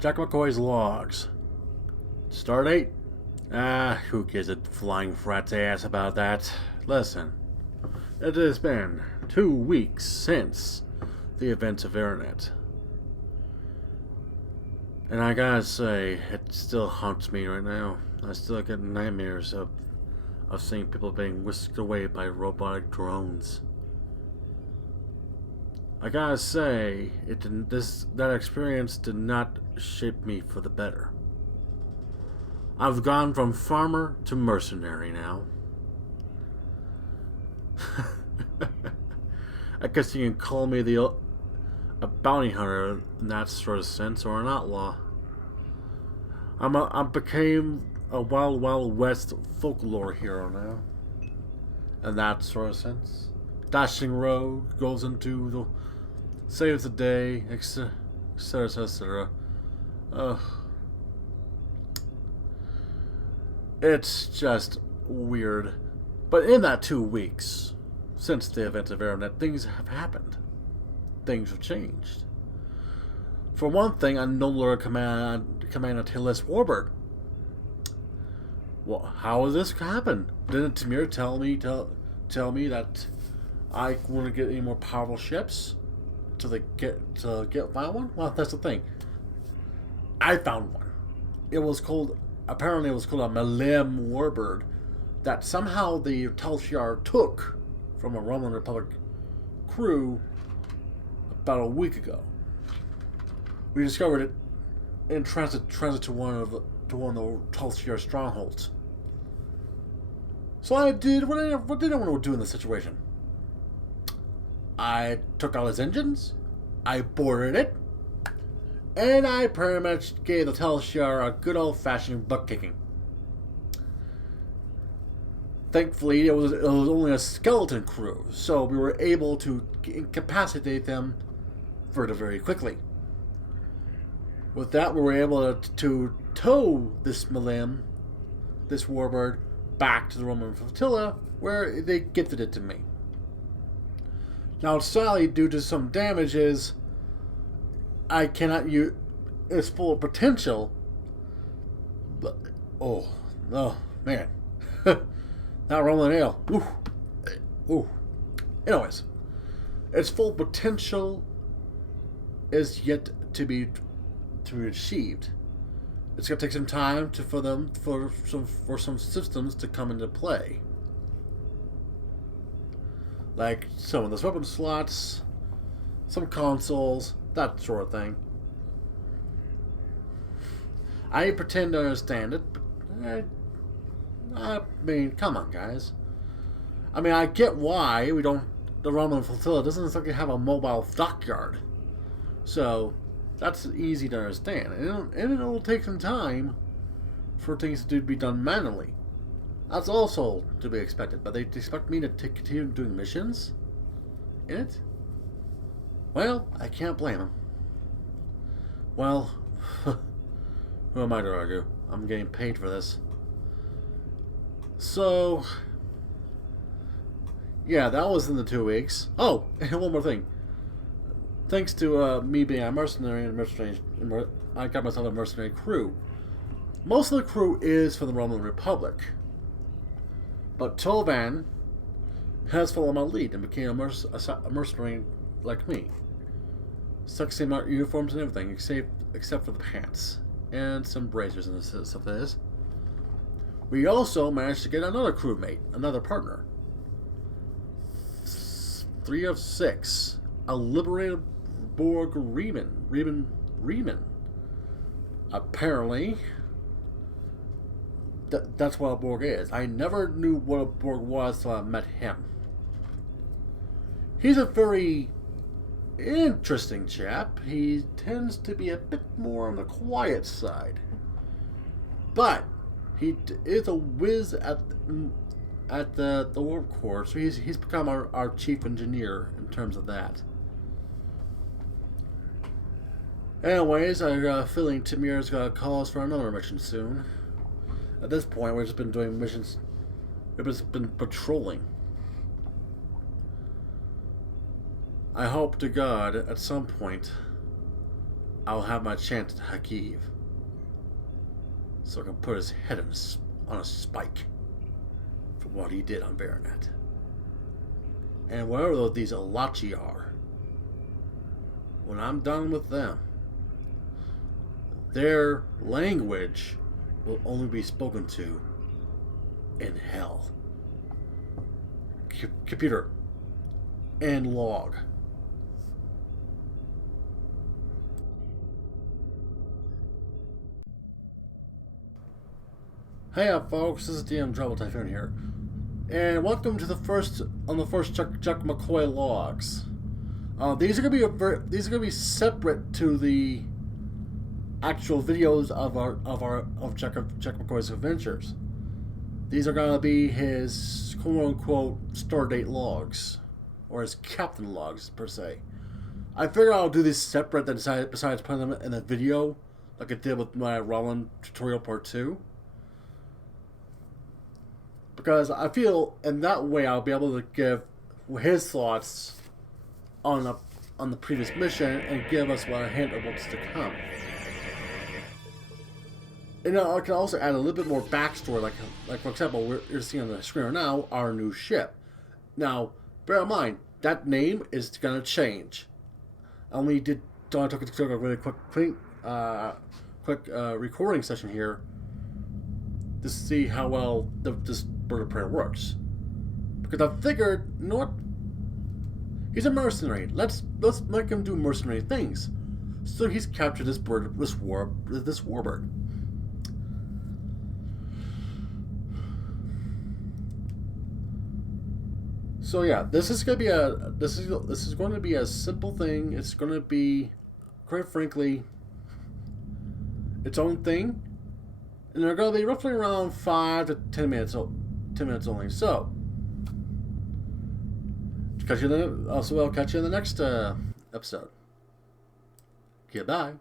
Jack McCoy's logs. Start date? Who gives a flying frat's ass about that? Listen, it has been 2 weeks since the events of Internet. And I gotta say, it still haunts me right now. I still get nightmares of seeing people being whisked away by robotic drones. I gotta say, that experience did not shape me for the better. I've gone from farmer to mercenary now. I guess you can call me a bounty hunter in that sort of sense, or an outlaw. I became a Wild Wild West folklore hero now, in that sort of sense. Dashing rogue goes into the saves the day, etc., etc. It's just weird. But in that 2 weeks, since the event of Internet, things have happened. Things have changed. For one thing, I no longer command a tailless warbird. Well, how has this happened? Didn't Tamir tell me that I wouldn't get any more powerful ships to find one? Well, that's the thing. I found one. Apparently it was called a Malem warbird that somehow the Telshar took from a Roman Republic crew about a week ago. We discovered it in transit to one of the Telshar strongholds. So I did what did I want to do in this situation? I took out his engines, I boarded it, and I pretty much gave the Telshar a good old-fashioned butt kicking. Thankfully, it was only a skeleton crew, so we were able to incapacitate them very quickly. With that, we were able to tow this Malim, this warbird, back to the Roman flotilla, where they gifted it to me. Now, sadly, due to some damages, I cannot use its full potential. But oh man, not Roman ale. Ooh. Anyways, its full potential is yet to be achieved. It's gonna take some time for some systems to come into play, like some of those weapon slots, some consoles, that sort of thing. I pretend to understand it, but I mean, come on, guys. I mean, I get why the Roman flotilla doesn't exactly have a mobile dockyard, so that's easy to understand, and it'll take some time for things to be done manually. That's also to be expected, but they expect me to continue doing missions in it? Well, I can't blame them. Well, who am I to argue? I'm getting paid for this. So, yeah, that was in the 2 weeks. Oh, and one more thing. Thanks to me being a mercenary I got myself a mercenary crew. Most of the crew is from the Roman Republic, but Tovan has followed my lead and became a mercenary like me. Sexy uniforms and everything, except for the pants and some bracers and stuff like this. We also managed to get another crewmate, another partner. 3 of 6, a liberated Borg Riemann. Apparently, that's what a Borg is. I never knew what a Borg was until I met him. He's a very interesting chap. He tends to be a bit more on the quiet side, but he is a whiz at the warp core. So he's become our chief engineer in terms of that. Anyways, I got a feeling Tamir's gonna call us for another mission soon. At this point, we've just been doing missions. We've just been patrolling. I hope to God at some point I'll have my chance at Hakiv, so I can put his head on a spike for what he did on Baronet. And whatever these Alachi are, when I'm done with them, their language will only be spoken to in hell. Computer, and log. Hey folks, this is DM Trouble Typhoon here, and welcome to the first Jack McCoy logs. These are gonna be separate to the actual videos of Jack McCoy's adventures. These are gonna be his quote unquote start date logs, or his captain logs per se. I figure I'll do these separate besides putting them in a video like I did with my Roland tutorial part 2. Because I feel in that way I'll be able to give his thoughts on the previous mission and give us a hint of what's to come. And I can also add a little bit more backstory, like for example, you're seeing on the screen right now our new ship. Now, bear in mind that name is going to change. I only took a really quick recording session here to see how well this bird of prey works. Because I figured, you know what? He's a mercenary. Let's make him do mercenary things. So he's captured this warbird. So yeah, this is going to be a simple thing. It's going to be, quite frankly, its own thing. And they're going to be roughly around 5 to 10 minutes. 10 minutes only. So, I'll catch you in the next episode. Goodbye.